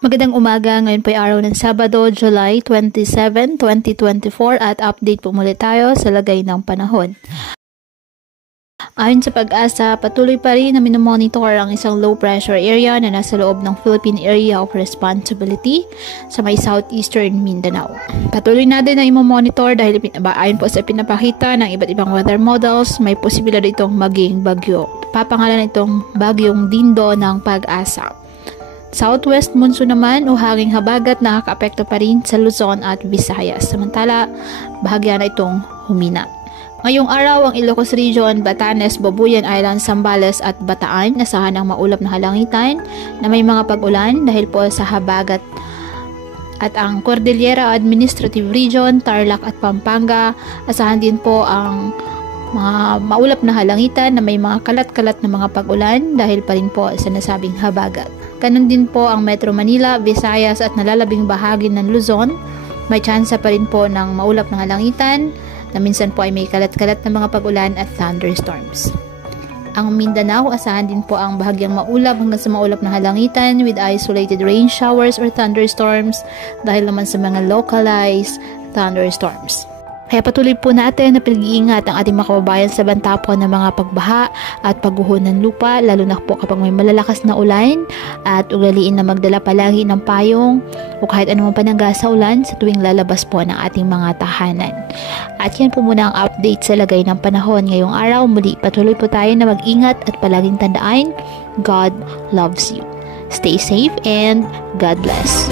Magandang umaga, ngayon po ay araw ng Sabado, July 27, 2024 at update po muli tayo sa lagay ng panahon. Ayon sa Pag-asa, patuloy pa rin na minomonitor ang isang low pressure area na nasa loob ng Philippine Area of Responsibility sa may southeastern Mindanao. Patuloy natin na imomonitor dahil ayon po sa pinapakita ng iba't ibang weather models, may posibilidad itong maging bagyo. Papangalan itong bagyong Dindo ng Pag-asa. Southwest monsoon naman o hanging habagat nakakaapekto pa rin sa Luzon at Visayas. Samantala, bahagya na itong humina. Ngayong araw, ang Ilocos Region, Batanes, Babuyan Island, Zambales at Bataan asahan ng maulap na halangitan na may mga pag-ulan dahil po sa habagat. At ang Cordillera Administrative Region, Tarlac at Pampanga, asahan din po ang mga maulap na halangitan na may mga kalat-kalat na mga pag-ulan dahil pa rin po sa nasabing habagat. Ganon din po ang Metro Manila, Visayas at nalalabing bahagi ng Luzon. May tsansa pa rin po ng maulap na halangitan na minsan po ay may kalat-kalat na mga pag-ulan at thunderstorms. Ang Mindanao, asahan din po ang bahagyang maulap hanggang sa maulap na halangitan with isolated rain showers or thunderstorms dahil naman sa mga localized thunderstorms. Kaya patuloy po natin na pag-iingat ang ating mga kababayan sa banta po ng mga pagbaha at pagguho ng lupa, lalo na po kapag may malalakas na ulan, at ugaliin na magdala palagi ng payong o kahit anumang panangga sa ulan sa tuwing lalabas po ng ating mga tahanan. At yan po muna ang update sa lagay ng panahon ngayong araw. Muli patuloy po tayo na mag-ingat at palaging tandaan, God loves you. Stay safe and God bless.